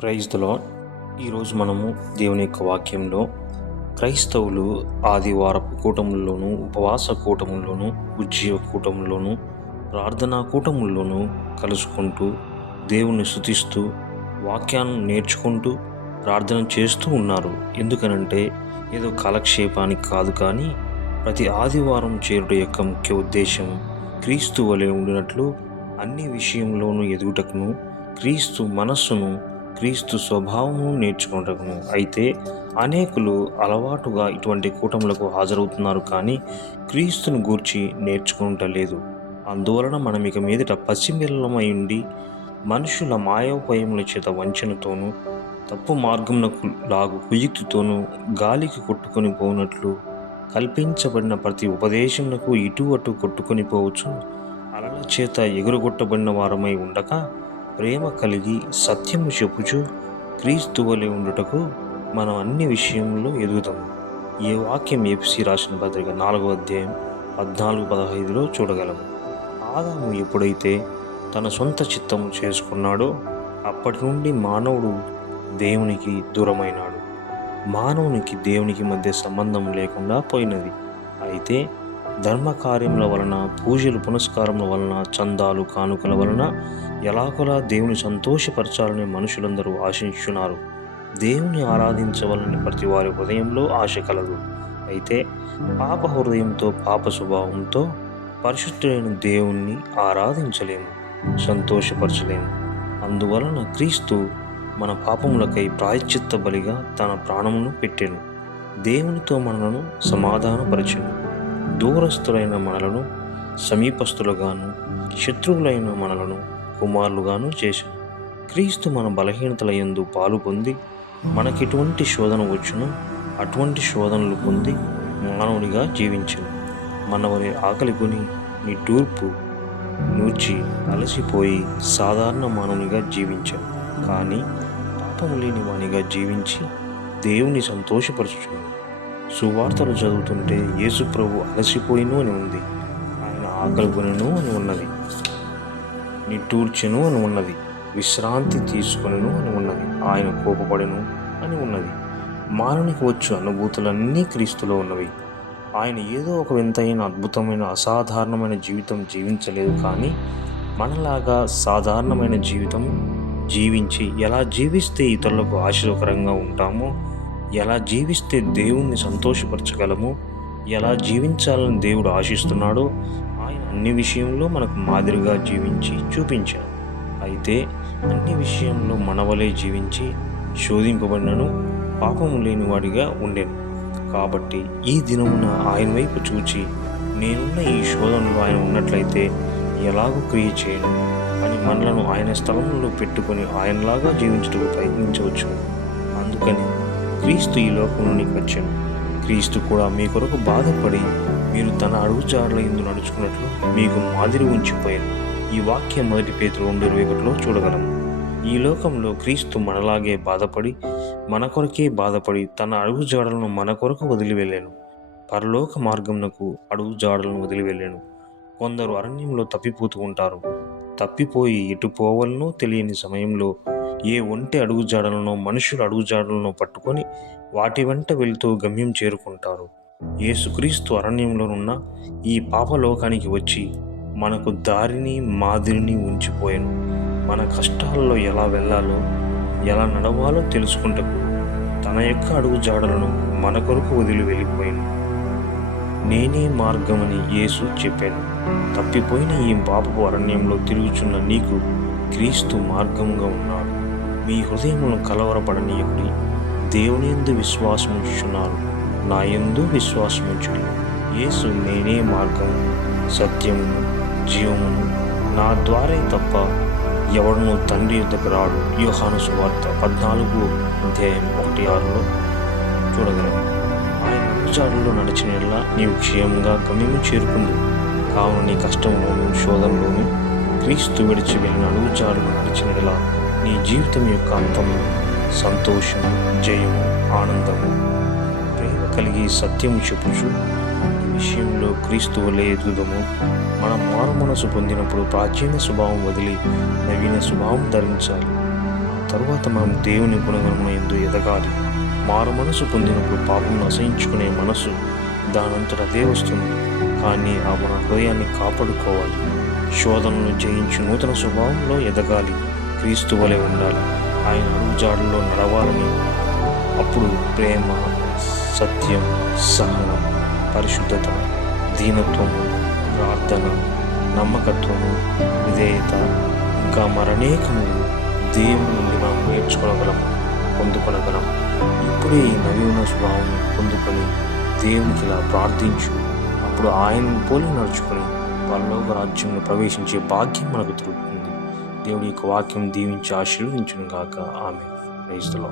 Praise the ఈరోజు మనము దేవుని యొక్క వాక్యంలో క్రైస్తవులు ఆదివారపు కూటముల్లోనూ ఉపవాస కూటముల్లోనూ ఉజ్జీవ కూటముల్లోనూ ప్రార్థనా కూటముల్లోనూ కలుసుకుంటూ దేవుణ్ణి శుతిస్తూ వాక్యాన్ని నేర్చుకుంటూ ప్రార్థన చేస్తూ ఉన్నారు. ఎందుకనంటే ఏదో కాలక్షేపానికి కాదు కానీ ప్రతి ఆదివారం చేరుట యొక్క ముఖ్య ఉద్దేశం క్రీస్తు వలె ఉండినట్లు అన్ని విషయంలోనూ ఎదుగుటకును క్రీస్తు మనస్సును క్రీస్తు స్వభావము నేర్చుకుంటకును అయితే అనేకులు అలవాటుగా ఇటువంటి కూటములకు హాజరవుతున్నారు కానీ క్రీస్తును గూర్చి నేర్చుకుంటలేదు. అందువలన మనం ఇక మీదట పసిమిల్లమై ఉండి మనుషుల మాయోపయముల చేత వంచనతోనూ తప్పు మార్గమునకు లాగు కుయుక్తితోనూ గాలికి కొట్టుకొని పోనట్లు కల్పించబడిన ప్రతి ఉపదేశమునకు ఇటు అటు కొట్టుకొని పోవచ్చు. అలల చేత ఎగురగొట్టబడిన వారమై ఉండక ప్రేమ కలిగి సత్యము చెప్పుచు క్రీస్తు వలె ఉండుటకు మనం అన్ని విషయంలో ఎదుగుతాము ఈ వాక్యం ఎఫ్సి రాసిన పత్రిక నాలుగో అధ్యాయం పద్నాలుగు పదహైదులో చూడగలము ఆదాము ఎప్పుడైతే తన సొంత చిత్తము చేసుకున్నాడో అప్పటి నుండి మానవుడు దేవునికి దూరమైనాడు. మానవునికి దేవునికి మధ్య సంబంధం లేకుండా పోయినది. అయితే ధర్మకార్యముల వలన పూజలు పునస్కారముల వలన చందాలు కానుకల వలన ఎలాగోలా దేవుని సంతోషపరచాలని మనుషులందరూ ఆశించున్నారు దేవుని ఆరాధించవలని ప్రతి వారి హృదయంలో ఆశ కలదు. అయితే పాప హృదయంతో పాప స్వభావంతో పరిశుద్ధులైన దేవుణ్ణి ఆరాధించలేము సంతోషపరచలేము. అందువలన క్రీస్తు మన పాపములకై ప్రాయశ్చిత్త బలిగా తన ప్రాణమును పెట్టెను. దేవునితో మనలను సమాధానపరచెను. దూరస్తులైన మనలను సమీపస్తులుగాను శత్రువులైన మనలను కుమారులుగాను చేశాను క్రీస్తు మన బలహీనతల యందు పాలు పొంది మనకిటువంటి శోధన వచ్చునో అటువంటి శోధనలు పొంది మానవునిగా జీవించను. మనవని ఆకలి కొని నిట్టూర్పు నూర్చి అలసిపోయి సాధారణ మానవునిగా జీవించను. కానీ పాపము లేని వానిగా జీవించి దేవుని సంతోషపరచుచున్నాను సువార్తలు చదువుతుంటే యేసు ప్రభు అలసిపోయిను అని ఉంది. ఆయన ఆకలికొనెను అని ఉన్నది. నిట్టూర్చెను అని ఉన్నది. విశ్రాంతి తీసుకును అని ఉన్నది. ఆయన కోపపడెను అని ఉన్నది. మానవునికి వచ్చు అనుభూతులన్నీ క్రీస్తులో ఉన్నవి. ఆయన ఏదో ఒక వింతైన అద్భుతమైన అసాధారణమైన జీవితం జీవించలేదు కానీ మనలాగా సాధారణమైన జీవితం జీవించి ఎలా జీవిస్తే ఇతరులకు ఆశీర్వకరంగా ఉంటామో ఎలా జీవిస్తే దేవుణ్ణి సంతోషపరచగలము ఎలా జీవించాలని దేవుడు ఆశిస్తున్నాడో ఆయన అన్ని విషయంలో మనకు మాదిరిగా జీవించి చూపించాడు అయితే అన్ని విషయంలో మనవలే జీవించి శోధింపబడినను పాపము లేనివాడిగా ఉండేను. కాబట్టి ఈ దినమున ఆయన వైపు చూచి నేనున్న ఈ శోధనలో ఆయన ఉన్నట్లయితే ఎలాగో క్రియ చేయను. అని మనలను ఆయన స్థలంలో పెట్టుకొని ఆయనలాగా జీవించడానికి ప్రయత్నించవచ్చు. అందుకని క్రీస్తు ఈ లోకంలోనికి వచ్చాను. క్రీస్తు కూడా మీ కొరకు బాధపడి మీరు తన అడుగుజాడల ఎందు నడుచుకున్నట్లు మీకు మాదిరి ఉంచిపోయారు ఈ వాక్యం మొదటి పేతులు రెండు ఇరవై ఒకటిలో చూడగలము. ఈ లోకంలో క్రీస్తు మనలాగే బాధపడి మన కొరకే బాధపడి తన అడుగు జాడలను మన కొరకు వదిలి వెళ్ళాను. పరలోక మార్గంనకు అడుగు జాడలను వదిలి వెళ్ళాను. కొందరు అరణ్యంలో తప్పిపోతూ ఉంటారు. తప్పిపోయి ఎటు పోవాలనో తెలియని సమయంలో ఏ ఒంటి అడుగు జాడలను మనుషుల అడుగు జాడలను పట్టుకొని వాటి వెంట వెళ్తూ గమ్యం చేరుకుంటారు. యేసుక్రీస్తు అరణ్యంలోనున్న ఈ పాపలోకానికి వచ్చి మనకు దారిని మాదిరిని ఉంచిపోయాను. మన కష్టాల్లో ఎలా వెళ్ళాలో ఎలా నడవాలో తెలుసుకుంటకు తన యొక్క అడుగు జాడలను మన కొరకు వదిలి వెళ్ళిపోయాను. నేనే మార్గమని యేసు చెప్పాను. తప్పిపోయిన ఈ పాపపు అరణ్యంలో తిరుగుచున్న నీకు క్రీస్తు మార్గంగా ఉన్నాడు. మీ హృదయమును కలవరపడనీయకుడి దేవునేందు విశ్వాసం నా ఎందు విశ్వాసముంచుడి. యేసు నేనే మార్గము సత్యమును జీవమును. నా ద్వారే తప్ప ఎవడను తండ్రి యుద్ధకు రాడు. యోహాను సువార్త పద్నాలుగు అధ్యాయం ఒకటి ఆరులో చూడగలము ఆయన అడుగుజాడల్లో నడిచిన నీవు క్షేమంగా గమ్యము చేరుకుంది కావున నీ కష్టంలోను శోధనలోను క్రీస్తు విడిచి వెళ్ళిన అడుగుజాడలు నడిచిన నీ జీవితం యొక్క అంతము సంతోషము జయము ఆనందము కలిగి సత్యం చెప్పుచు ఈ విషయంలో క్రీస్తు వలె ఎదుగుదము. మనం మారు మనసు పొందినప్పుడు ప్రాచీన స్వభావం వదిలి నవీన స్వభావం ధరించాలి. తరువాత మనం దేవుని గుణగణమున ఎందు ఎదగాలి. మారు మనసు పొందినప్పుడు పాపం అసహించుకునే మనసు దానంతట అదే వస్తుంది. కానీ ఆ మన హృదయాన్ని కాపాడుకోవాలి. శోధనను జయించి నూతన స్వభావంలో ఎదగాలి. క్రీస్తు వలె ఉండాలి. ఆయన అడుగుజాడల్లో నడవాలని అప్పుడు ప్రేమ సత్యం సహనం పరిశుద్ధత దీనత్వం ప్రార్థన నమ్మకత్వము విధేయత ఇంకా మరనేకము దేవుని నుండి మనం నేర్చుకోగలం పొందుకొనగలం. ఇప్పుడే ఈ నవీన స్వభావం పొందుకొని దేవునికి ఇలా ప్రార్థించు. అప్పుడు ఆయనను పోలి నడుచుకొని పరలోక రాజ్యంలో ప్రవేశించే భాగ్యం మనకు దొరుకుతుంది. దేవుడి యొక్క వాక్యం దీవించి ఆశీర్వదించును గాక. ఆమె క్రైస్తలో